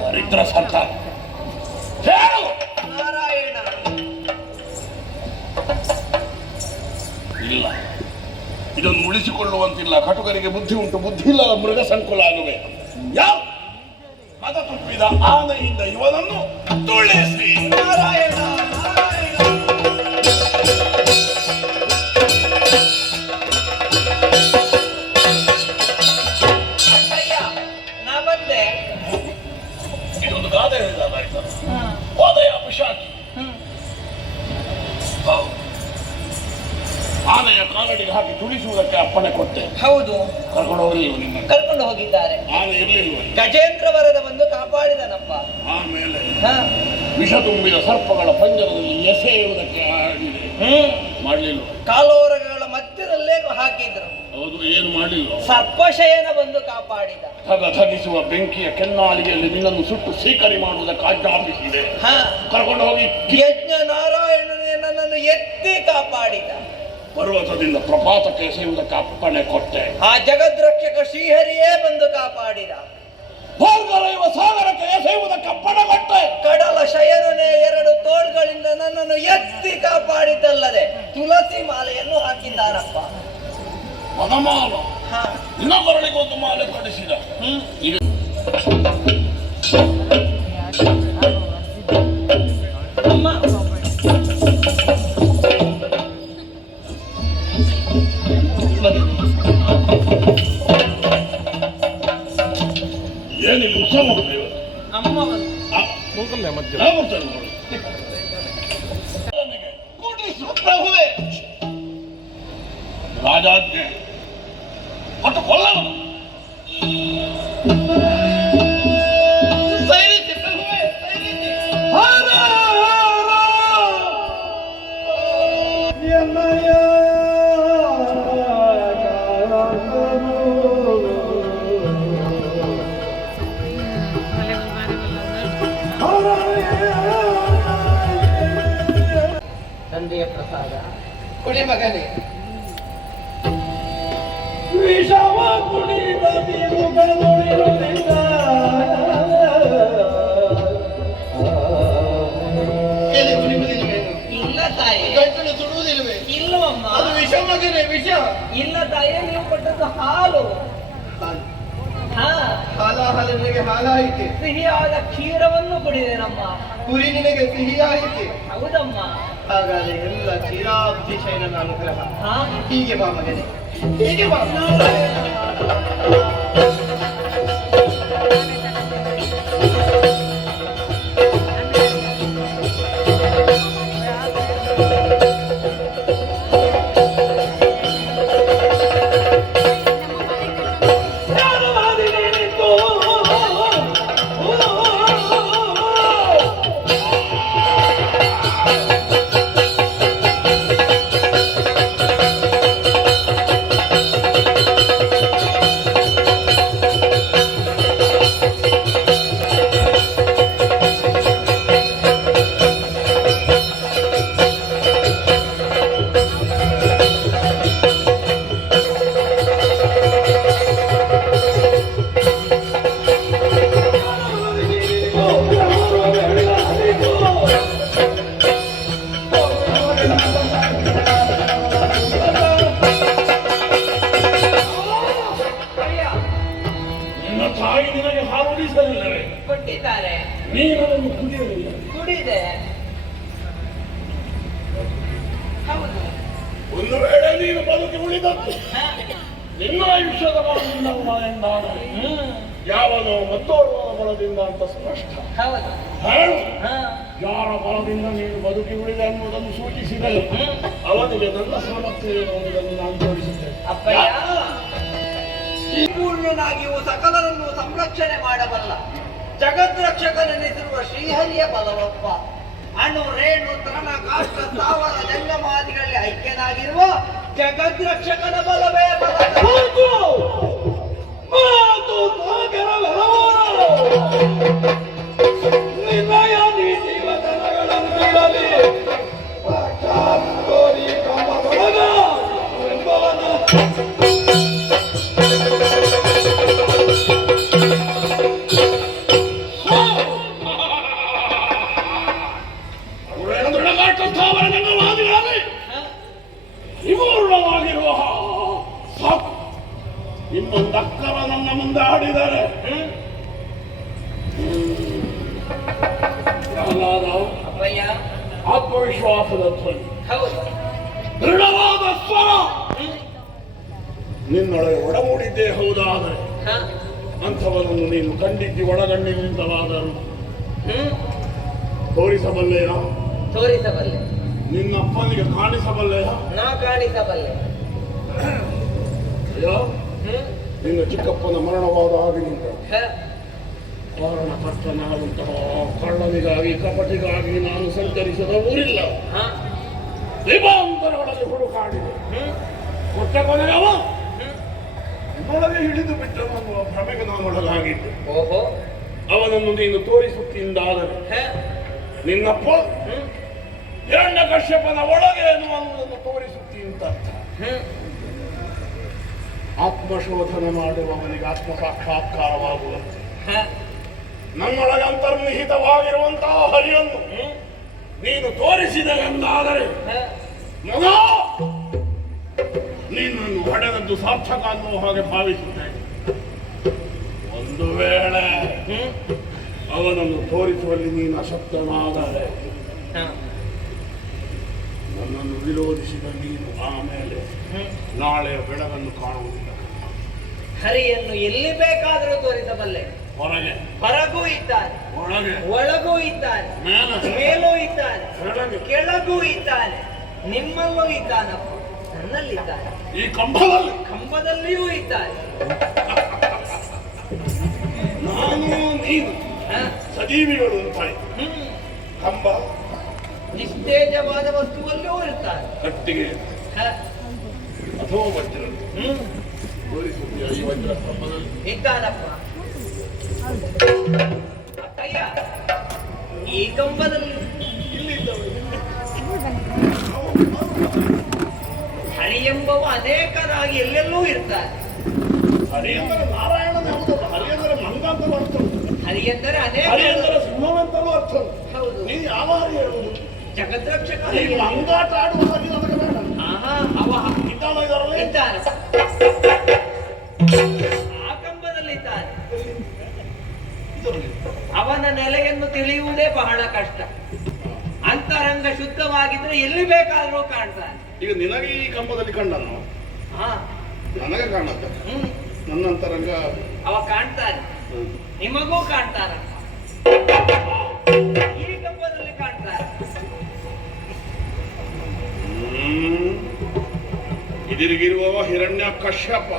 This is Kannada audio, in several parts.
ದರಿದ್ರ ಸಂತಾನ ಹೇಳು. ನಾರಾಯಣ ಇಲ್ಲ, ಇದನ್ನು ಉಳಿಸಿಕೊಳ್ಳುವಂತಿಲ್ಲ. ಕಟುಕರಿಗೆ ಬುದ್ಧಿ ಉಂಟು, ಬುದ್ಧಿ ಇಲ್ಲದ ಮೃಗ ಸಂಕುಲ ಆಗುವೆ. ಯಾವ ಮದ ತುಪ್ಪಿದ ಆನೆಯಿಂದ ಇವನನ್ನು ತುಳಿಸಿ. ನಾರಾಯಣ ಇದೊಂದು ಗಾದೆ ಹೇಳಿದಾಗಾಯ್ತು. ಹೋದಯ ಪಿಶಾಚಿ ಆನೆಯ ಕಾಲಡಿಗೆ ಹಾಕಿ ತುಳಿಸುವುದಕ್ಕೆ ಅಪ್ಪಣೆ ಕೊಟ್ಟೆ. ಹೌದು, ಕರ್ಕೊಂಡು ಹೋಗಲಿಲ್ಲ ನಿಮ್ಮ ಕರ್ಕೊಂಡು ಹೋಗಿದ್ದಾರೆ. ಆನೆ ಇರಲಿಲ್ವ? ಗಜೇಂದ್ರ ವರದ ಬಂದು ಕಾಪಾಡಿದನಪ್ಪ. ಆಮೇಲೆ ವಿಷ ತುಂಬಿದ ಸರ್ಪಗಳ ಪಂಜರದಲ್ಲಿ ಎಸೆಯುವುದಕ್ಕೆ ಆಗಿದೆ. ಮಾಡಲಿಲ್ಲ. ಕಾಲೋರಗಳ ಮಧ್ಯದಲ್ಲೇ ಹಾಕಿದ್ರು. ಹೌದು, ಏನು ಮಾಡಲಿಲ್ಲ. ಸರ್ಪಶಯನ ಬಂದು ಕಾಪಾಡಿದ. ಥಗಿಸುವ ಬೆಂಕಿಯ ಕೆನ್ನಾಲಿಗೆಯಲ್ಲಿ ನಿನ್ನನ್ನು ಸುಟ್ಟು ಸೀಕರಿ ಮಾಡುವುದಕ್ಕೆ ಆಜ್ಞಾಪಿಸಿದೆ. ಕರ್ಕೊಂಡು ಹೋಗಿ ಯಜ್ಞ ನಾರಾಯಣನೇ ನನ್ನನ್ನು ಎತ್ತಿ ಕಾಪಾಡಿದ. ಪರ್ವತದಿಂದ ಪ್ರಪಾತಕ್ಕೆ ಎಸೆಯುವುದಕ್ಕೆ ಅಪ್ಪಣೆ ಕೊಟ್ಟೆ. ಆ ಜಗದ್ರಕ್ಷಕ ಶ್ರೀಹರಿಯೇ ಬಂದು ಕಾಪಾಡಿದ. ಭೋರ್ಗರೆಯುವ ಸಾಗರಕ್ಕೆ ಎಸೆಯುವುದಕ್ಕೆ ಅಪ್ಪಣೆ ಕೊಟ್ಟೆ. ಕಡಲ ಶಯನನೇ ಎರಡು ತೋಳ್ಗಳಿಂದ ನನ್ನನ್ನು ಎತ್ತಿ ಕಾಪಾಡಿದ್ದಲ್ಲದೆ ತುಳಸಿ ಮಾಲೆಯನ್ನು ಹಾಕಿದ್ದಾರಪ್ಪ. ಮನಮಾಲ ಇನ್ನೊಬ್ಬರಳಿಗೆ ಒಂದು ಮಾಲೆ ಕೊಡಿಸಿದ. ಏನಿಲ್ಲ, ಉತ್ಸವ ಪ್ರಭುವೇ, ರಾಜಾಜ್ಞೆ ಮತ್ತು ಕೊಲ್ಲವನು. ಸೈರಿಸಿ ಪ್ರಭುವೇ, ಸೈರಿಸಿ. ತಂದೆಯ ಪ್ರಸಾದ ಕುಡಿ ಮಗನೇ. ವಿಷವ ಕುಡಿದ ಬಿರುಗನುಳಿರುವುದಿಲ್ಲ. ಇಲ್ಲ ತಾಯಿ, ಗಂಟಲು ಸುಡುವುದಿಲ್ಲವೇ? ಇಲ್ಲವಮ್ಮ, ಅದು ವಿಷ ಮಗನೇ, ವಿಷ. ಇಲ್ಲ ತಾಯಿ, ನೀವು ಕೊಟ್ಟದ್ದು ಹಾಲು. ಹಾಲ ನಿನಗೆ ಹಾಲಾಯಿತೆ, ಸಿಹಿಯಾದ ಕ್ಷೀರವನ್ನು ಕುಡಿದೇನಮ್ಮ. ಕುರಿ ನಿನಗೆ ಸಿಹಿಯಾಯಿತೆ. ಹೌದಮ್ಮ. ಹಾಗಾದ್ರೆ ಎಲ್ಲ ಚಿರಾಬ್ಧಿಶಯನ ಅನುಗ್ರಹ. ಹೀಗೆ ಬಾ ಮಗನೇ, ಹೀಗೆ ಬಾ. ತಾಯಿ ನಿನಗೆ ಹಾಲು ಉಳಿಸಲಿಲ್ಲವೇ? ಕೊಟ್ಟಿದ್ದಾರೆ. ನೀನನ್ನು ಕುಡಿಯಲಿಲ್ಲ? ಕುಡಿದೆ. ಹೌದು. ಒಂದು ವೇಳೆ ನೀನು ಬದುಕಿ ಉಳಿದದ್ದು ನಿನ್ನ ಆಯುಷ್ಯದ ಬಲದಿಂದ ಎಂದಾದರೆ ಯಾವನೋ ಮತ್ತೋರ್ವರ ಬಲದಿಂದ ಅಂತ ಸ್ಪಷ್ಟ. ಹೌದು. ಹೇಳು, ಯಾರ ಬಲದಿಂದ ನೀನು ಬದುಕಿ ಉಳಿದೆ ಎನ್ನುವುದನ್ನು ಸೂಚಿಸಿದರೆ ಅವನಿಗೆ ನನ್ನ ಸಾಮರ್ಥ್ಯ ಎನ್ನುವುದನ್ನು ನಾನು ತೋರಿಸುತ್ತೇನೆ. ಅಪ್ಪಯ್ಯ, ಪೂರ್ಣನಾಗಿಯೂ ಸಕಲರನ್ನು ಸಂರಕ್ಷಣೆ ಮಾಡಬಲ್ಲ ಜಗದ್ರಕ್ಷಕನೆನಿಸಿರುವ ಶ್ರೀಹರಿಯ ಬಲವಪ್ಪ. ಅಣು ರೇಣು ತೃಣ ಕಾಷ್ಟ ಸ್ಥಾವರ ಜಂಗಮಾದಿಗಳಲ್ಲಿ ಸಾಕ್ಷಿಯಾಗಿರುವ ಜಗದ್ರಕ್ಷಕನ ಬಲವೇ ಬಲ. ಹೌದು. ಮಾತು ಸಾಗರವೆಲ್ಲವೋ. ನಿನ್ನಯ ನೀತಿ ವಚನಗಳಂತಿರಲಿ. ಸಾಕ್ಷಾತ್ಕೋರಿ ಕಂಬದೊಳಗ ಎಂಬವನ ದೃಢಗಾಟ ಸ್ಥಾವರಗಳ ವಾದಿಗಳಲ್ಲಿ ನಿಪೂರ್ಣವಾಗಿರುವ ಸಾಕು. ಇನ್ನೊಂದಕ್ಕರ ನನ್ನ ಮುಂದೆ ಆಡಿದರೆ ಅಪ್ಪಯ್ಯ, ಆತ್ಮವಿಶ್ವಾಸದ ಧ್ವನಿ, ಹೌದು. ದೃಢವಾದ ಸ್ವರ ನಿನ್ನೊಳಗೆ ಒಡಮೂಡಿದ್ದೇ ಹೌದಾದರೆ ಹ? ಅಂಥವನನ್ನು ನೀನು ಖಂಡಿಸಿ ಒಳಗಣ್ಣಿನಿಂದಲಾದರೂ ಹ್ಮ್ ತೋರಿಸಬಲ್ಲೆಯ? ತೋರಿಸಬಲ್ಲೆ. ನಿನ್ನಪ್ಪನಿಗೆ ಕಾಣಿಸಬಲ್ಲೆಯ? ನಾ ಕಾಣಿಸಬಲ್ಲೆ. ಅಯ್ಯೋ, ಹ್ಮ್ ನಿನ್ನ ಚಿಕ್ಕಪ್ಪನ ಮರಣವಾದ ಆಗಿನಿಂದ ಹ? ಕಾರಣಕರ್ತನಾದಂತಹ ಕಳ್ಳನಿಗಾಗಿ ಕಪಟಿಗಾಗಿ ನಾನು ಸಂಚರಿಸದ ಊರಿಲ್ಲ. ಹ? ವಿಭಾಂತರಗಳಲ್ಲಿ ಹುಡುಕಾಡಿದೆ. ಹ್ಮ್ ಕೊಟ್ಟ ಕೊನೆಗೆ ಅವ ಹ್ಮ್. ನೊಳಗೆ ಹಿಡಿದು ಬಿಟ್ಟವನ್ನುವ ಭ್ರಮೆಗೆ ನಾನು ಒಳಗಾಗಿದ್ದೆ. ಓಹೋ. ಅವನನ್ನು ನೀನು ತೋರಿಸುತ್ತಿಂದಾದರೆ ಹ? ನಿನ್ನಪ್ಪ ಹ್ಮ್ ಹಿರಣ್ಯಕಶ್ಯಪನ ಒಳಗೆ ಅನ್ನುವುದನ್ನು ತೋರಿಸುತ್ತೀಂತ ಹ್ಮ್ ಆತ್ಮಶೋಧನೆ ಮಾಡುವವನಿಗೆ ಆತ್ಮ ಸಾಕ್ಷಾತ್ಕಾರವಾಗುವಂತೆ ಹ? ನನ್ನೊಳಗೆ ಅಂತರ್ನಿಹಿತವಾಗಿರುವಂತಹ ಹರಿಯನ್ನು ಹ್ಮ್ ನೀನು ತೋರಿಸಿದೆ ಎಂದಾದರೆ ಹ? ಮಗ ನೀನನ್ನು ಹೊಡೆದದ್ದು ಸಾರ್ಥಕ ಅನ್ನುವ ಹಾಗೆ ಭಾವಿಸುತ್ತೇನೆ. ಒಂದು ವೇಳೆ ಹ್ಮ್ ಅವನನ್ನು ತೋರಿಸುವಲ್ಲಿ ನೀನು ಅಶಕ್ತನಾದರೆ ಹ? ನನ್ನನ್ನು ವಿರೋಧಿಸಿದ ನೀನು ಆಮೇಲೆ ಹ್ಮ್ ನಾಳೆಯ ಬೆಳಗನ್ನು ಕಾಣುವುದಿಲ್ಲ. ಹರಿಯನ್ನು ಎಲ್ಲಿ ಬೇಕಾದರೂ ತೋರಿಸಬಲ್ಲೆ. ಹೊರಗೆ, ಹೊರಗೂ ಇದ್ದಾನೆ, ಒಳಗೆ, ಒಳಗೂ ಇದ್ದಾನೆ, ಮೇಲೆ, ಮೇಲೂ ಇದ್ದಾನೆ, ಕೆಳಗೆ, ಕೆಳಗೂ ಇದ್ದಾನೆ, ನಿಮ್ಮಲ್ಲೂ ಇದ್ದಾನಪ್ಪ, ನನ್ನಲ್ಲಿದ್ದಾನೆ, ಈ ಕಂಬದಲ್ಲಿ ಕಂಬದಲ್ಲಿಯೂ ಇದ್ದಾನೆ. ನಾನು ನೀನು ಹ? ಸಜೀವಿಗಳು ಅಂತಾಯ್ತು. ಹ್ಮ್ ಕಂಬ ನಿಸ್ತೇಜವಾದ ವಸ್ತುವಲ್ಲಿಯೂ ಇರ್ತಾನೆ. ಕಟ್ಟಿಗೆ ಹ? ಅಥವಾ ವಜ್ರ ಹ್ಮ್ ತೋರಿಸುತ್ತೀಯ ಈ ವಜ್ರ ಸ್ತಂಭದಲ್ಲಿ? ಇದ್ದಾನಪ್ಪ. ಅಪ್ಪಯ್ಯ, ಈ ಕಂಬದಲ್ಲಿ ಹರಿ ಎಂಬವ ಅನೇಕರಾಗಿ ಎಲ್ಲೆಲ್ಲೂ ಇರ್ತಾನೆ. ಹರಿ ಎಂದರೆ ನಾರಾಯಣನ ಎಂಬುದಲ್ಲ, ಹರಿ ಎಂದರೆ ಮಂಗ ಅಂತಲೂ ಅರ್ಥ ಉಂಟು. ಹರಿ ಎಂದರೆ ಅನೇಕ. ಹರಿ ಎಂದರೆ ಸಿಂಹವೆಂತಲೂ ಅರ್ಥ ಉಂಟು. ಹೌದು. ನೀನು ಯಾವ ಹರಿ ಹೇಳುವುದು? ಜಗದ್ರಕ್ಷಕ ಈ ಹರಿ. ಮಂಗಾಟ ಆಡುವ ಹರಿ ನನಗೆ ಬೇಡ. ಆಹಾ, ಅವ ಇದ್ದಾನ ಇದರಲ್ಲಿ? ಇದ್ದಾನೆ. ಆ ಕಂಬದಲ್ಲಿದ್ದಾನೆ. ಇದರಲ್ಲಿ ಅವನ ನೆಲೆಯನ್ನು ತಿಳಿಯುವುದೇ ಬಹಳ ಕಷ್ಟ. ಅಂತರಂಗ ಶುದ್ಧವಾಗಿದ್ರೆ ಎಲ್ಲಿ ಬೇಕಾದರೂ ಕಾಣ್ತಾನೆ. ಈಗ ನಿನಗೆ ಈ ಕಂಬದಲ್ಲಿ ಕಂಡನು, ಹಾ ನನಗೆ ಕಾಣುತ್ತೆ. ಹ್ಮ್ ನನ್ನಂತರಂಗ ಅವ ಕಾಣ್ತಾನೆ, ನಿಮಗೂ ಕಾಣ್ತಾನೆ. ಈ ಕಂಬದಲ್ಲಿ ಕಾಣ್ತಾನೆ. ಇದಿರಿಗಿರುವವ ಹಿರಣ್ಯ ಕಶ್ಯಪ,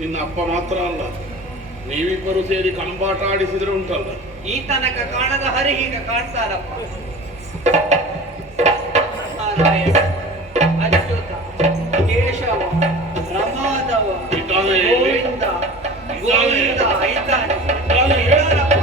ನಿನ್ನ ಅಪ್ಪ ಮಾತ್ರ ಅಲ್ಲ. ನೀವಿಬ್ಬರು ಸೇರಿ ಕಂಬಾಟ ಆಡಿಸಿದ್ರೆ ಉಂಟಲ್ಲ. ಈ ತನಕ ಕಾಣದ ಹರಿ ಈಗ ಕಾಣ್ತಾರಪ್ಪ. ನಾರಾಯಣ, ಅಚ್ಯುತ, ಕೇಶವ, ರಮಾಧವ, ಇದ್ದಾನೆ. ಗೋವಿಂದ, ಗೋವಿಂದ ಇದ್ದಾನೆ. ಇದ್ದಾನೆ. ಇದ್ದಾನಪ್ಪ.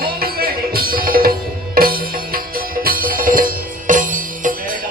ಹೋಗಬೇಡಿ. ಬೇಡ.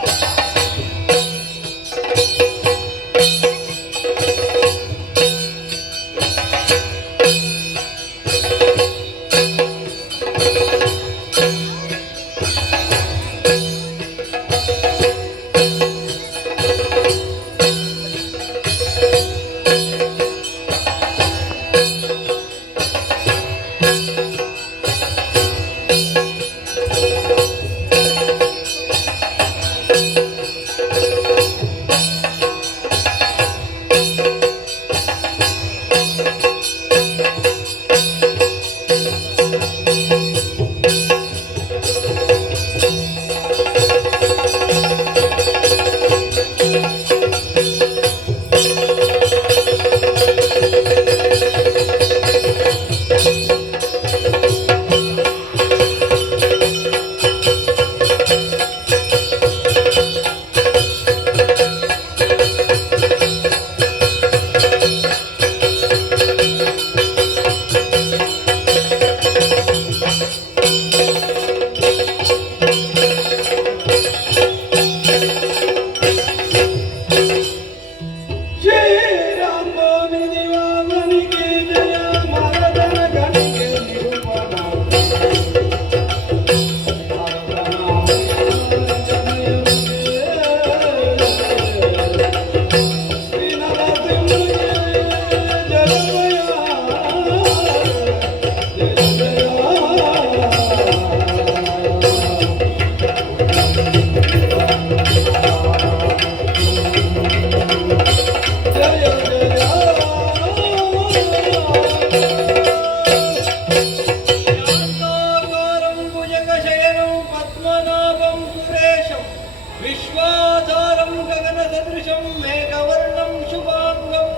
विश्वाधारं गगनसदृशं मेघवर्णं शुभांगं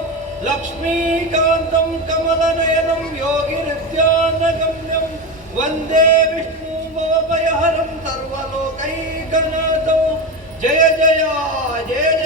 लक्ष्मीकान्तं कमलनयनं योगिनित्यानगम्यं वन्दे विष्णुं भवभयहरं सर्वलोकैकनाथं जय जय जय